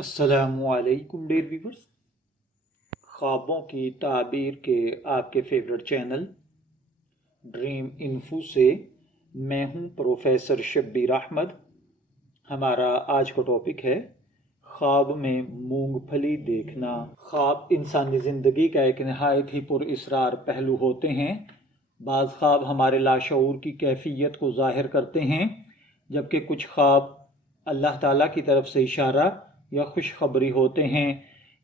السلام علیکم dear viewers, خوابوں کی تعبیر کے آپ کے فیوریٹ چینل ڈریم انفو سے میں ہوں پروفیسر شبیر احمد۔ ہمارا آج کا ٹاپک ہے خواب میں مونگ پھلی دیکھنا۔ خواب انسانی زندگی کا ایک نہایت ہی پر اسرار پہلو ہوتے ہیں۔ بعض خواب ہمارے لاشعور کی کیفیت کو ظاہر کرتے ہیں، جبکہ کچھ خواب اللہ تعالیٰ کی طرف سے اشارہ یا خوشخبری ہوتے ہیں۔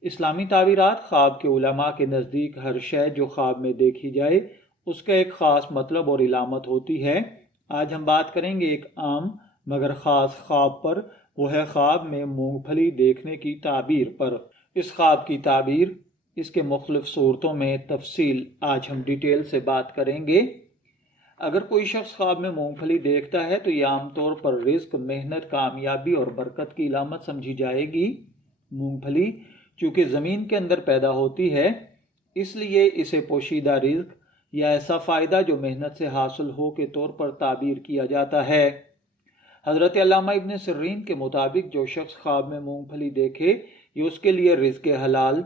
اسلامی تعبیرات خواب کے علماء کے نزدیک ہر شے جو خواب میں دیکھی جائے اس کا ایک خاص مطلب اور علامت ہوتی ہے۔ آج ہم بات کریں گے ایک عام مگر خاص خواب پر، وہ ہے خواب میں مونگ پھلی دیکھنے کی تعبیر پر۔ اس خواب کی تعبیر، اس کے مختلف صورتوں میں تفصیل آج ہم ڈیٹیل سے بات کریں گے۔ اگر کوئی شخص خواب میں مونگ پھلی دیکھتا ہے تو یہ عام طور پر رزق، محنت، کامیابی اور برکت کی علامت سمجھی جائے گی۔ مونگ پھلی چونکہ زمین کے اندر پیدا ہوتی ہے، اس لیے اسے پوشیدہ رزق یا ایسا فائدہ جو محنت سے حاصل ہو کے طور پر تعبیر کیا جاتا ہے۔ حضرت علامہ ابن سیرین کے مطابق جو شخص خواب میں مونگ پھلی دیکھے یہ اس کے لیے رزق حلال،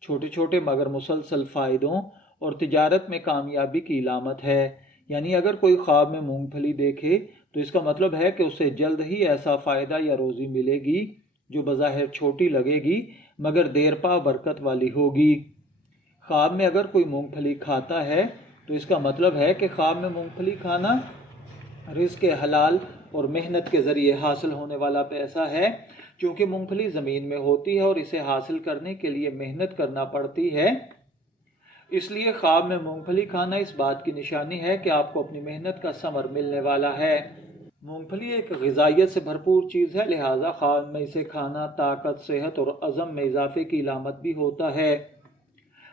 چھوٹے چھوٹے مگر مسلسل فائدوں اور تجارت میں کامیابی کی علامت ہے۔ یعنی اگر کوئی خواب میں مونگ پھلی دیکھے تو اس کا مطلب ہے کہ اسے جلد ہی ایسا فائدہ یا روزی ملے گی جو بظاہر چھوٹی لگے گی مگر دیر پا برکت والی ہوگی۔ خواب میں اگر کوئی مونگ پھلی کھاتا ہے تو اس کا مطلب ہے کہ خواب میں مونگ پھلی کھانا رزق حلال اور محنت کے ذریعے حاصل ہونے والا پیسہ ہے۔ چونکہ مونگ پھلی زمین میں ہوتی ہے اور اسے حاصل کرنے کے لیے محنت کرنا پڑتی ہے، اس لیے خواب میں مونگ پھلی کھانا اس بات کی نشانی ہے کہ آپ کو اپنی محنت کا ثمر ملنے والا ہے۔ مونگ پھلی ایک غذائیت سے بھرپور چیز ہے، لہٰذا خواب میں اسے کھانا طاقت، صحت اور عزم میں اضافے کی علامت بھی ہوتا ہے۔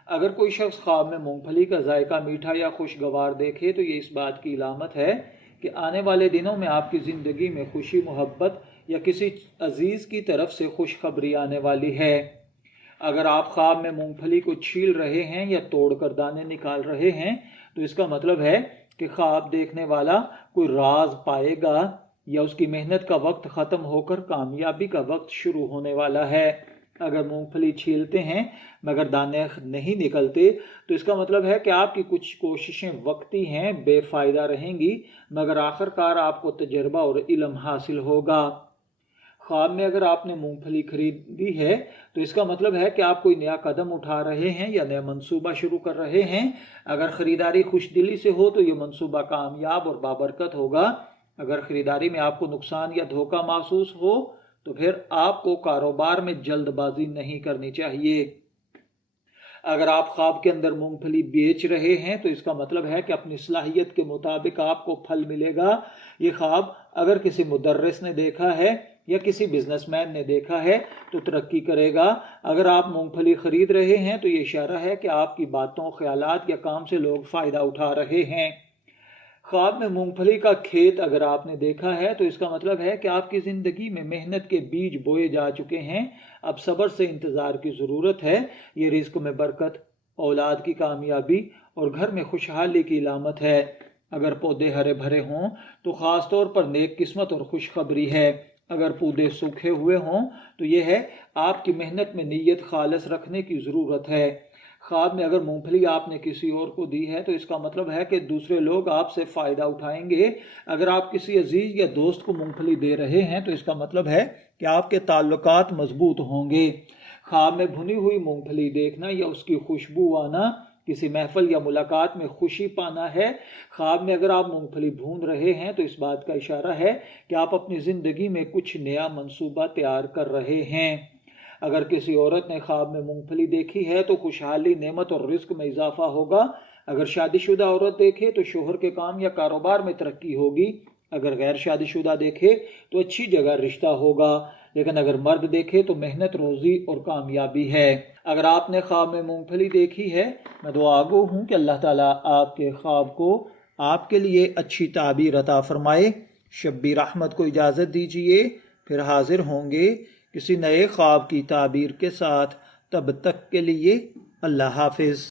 اگر کوئی شخص خواب میں مونگ پھلی کا ذائقہ میٹھا یا خوشگوار دیکھے تو یہ اس بات کی علامت ہے کہ آنے والے دنوں میں آپ کی زندگی میں خوشی، محبت یا کسی عزیز کی طرف سے خوشخبری آنے والی ہے۔ اگر آپ خواب میں مونگ پھلی کو چھیل رہے ہیں یا توڑ کر دانے نکال رہے ہیں تو اس کا مطلب ہے کہ خواب دیکھنے والا کوئی راز پائے گا یا اس کی محنت کا وقت ختم ہو کر کامیابی کا وقت شروع ہونے والا ہے۔ اگر مونگ پھلی چھیلتے ہیں مگر دانے نہیں نکلتے تو اس کا مطلب ہے کہ آپ کی کچھ کوششیں وقتی ہیں، بے فائدہ رہیں گی مگر آخر کار آپ کو تجربہ اور علم حاصل ہوگا۔ خواب میں اگر آپ نے مونگ پھلی خریدی ہے تو اس کا مطلب ہے کہ آپ کوئی نیا قدم اٹھا رہے ہیں یا نیا منصوبہ شروع کر رہے ہیں۔ اگر خریداری خوش دلی سے ہو تو یہ منصوبہ کامیاب اور بابرکت ہوگا۔ اگر خریداری میں آپ کو نقصان یا دھوکہ محسوس ہو تو پھر آپ کو کاروبار میں جلد بازی نہیں کرنی چاہیے۔ اگر آپ خواب کے اندر مونگ پھلی بیچ رہے ہیں تو اس کا مطلب ہے کہ اپنی صلاحیت کے مطابق آپ کو پھل ملے گا۔ یہ خواب اگر کسی مدرس نے دیکھا ہے یا کسی بزنس مین نے دیکھا ہے تو ترقی کرے گا۔ اگر آپ مونگ پھلی خرید رہے ہیں تو یہ اشارہ ہے کہ آپ کی باتوں، خیالات یا کام سے لوگ فائدہ اٹھا رہے ہیں۔ خواب میں مونگ پھلی کا کھیت اگر آپ نے دیکھا ہے تو اس کا مطلب ہے کہ آپ کی زندگی میں محنت کے بیج بوئے جا چکے ہیں، اب صبر سے انتظار کی ضرورت ہے۔ یہ رزق میں برکت، اولاد کی کامیابی اور گھر میں خوشحالی کی علامت ہے۔ اگر پودے ہرے بھرے ہوں تو خاص طور پر نیک قسمت اور خوشخبری ہے۔ اگر پودے سوکھے ہوئے ہوں تو یہ ہے آپ کی محنت میں نیت خالص رکھنے کی ضرورت ہے۔ خواب میں اگر مونگ پھلی آپ نے کسی اور کو دی ہے تو اس کا مطلب ہے کہ دوسرے لوگ آپ سے فائدہ اٹھائیں گے۔ اگر آپ کسی عزیز یا دوست کو مونگ پھلی دے رہے ہیں تو اس کا مطلب ہے کہ آپ کے تعلقات مضبوط ہوں گے۔ خواب میں بھنی ہوئی مونگ پھلی دیکھنا یا اس کی خوشبو آنا، کسی محفل یا ملاقات میں خوشی پانا ہے۔ خواب میں اگر آپ مونگ پھلی بھون رہے ہیں تو اس بات کا اشارہ ہے کہ آپ اپنی زندگی میں کچھ نیا منصوبہ تیار کر رہے ہیں۔ اگر کسی عورت نے خواب میں مونگ پھلی دیکھی ہے تو خوشحالی، نعمت اور رزق میں اضافہ ہوگا۔ اگر شادی شدہ عورت دیکھے تو شوہر کے کام یا کاروبار میں ترقی ہوگی۔ اگر غیر شادی شدہ دیکھے تو اچھی جگہ رشتہ ہوگا، لیکن اگر مرد دیکھے تو محنت، روزی اور کامیابی ہے۔ اگر آپ نے خواب میں مونگ پھلی دیکھی ہے، میں دعا گو ہوں کہ اللہ تعالیٰ آپ کے خواب کو آپ کے لیے اچھی تعبیر عطا فرمائے۔ شبیر احمد کو اجازت دیجیے، پھر حاضر ہوں گے کسی نئے خواب کی تعبیر کے ساتھ۔ تب تک کے لیے اللہ حافظ۔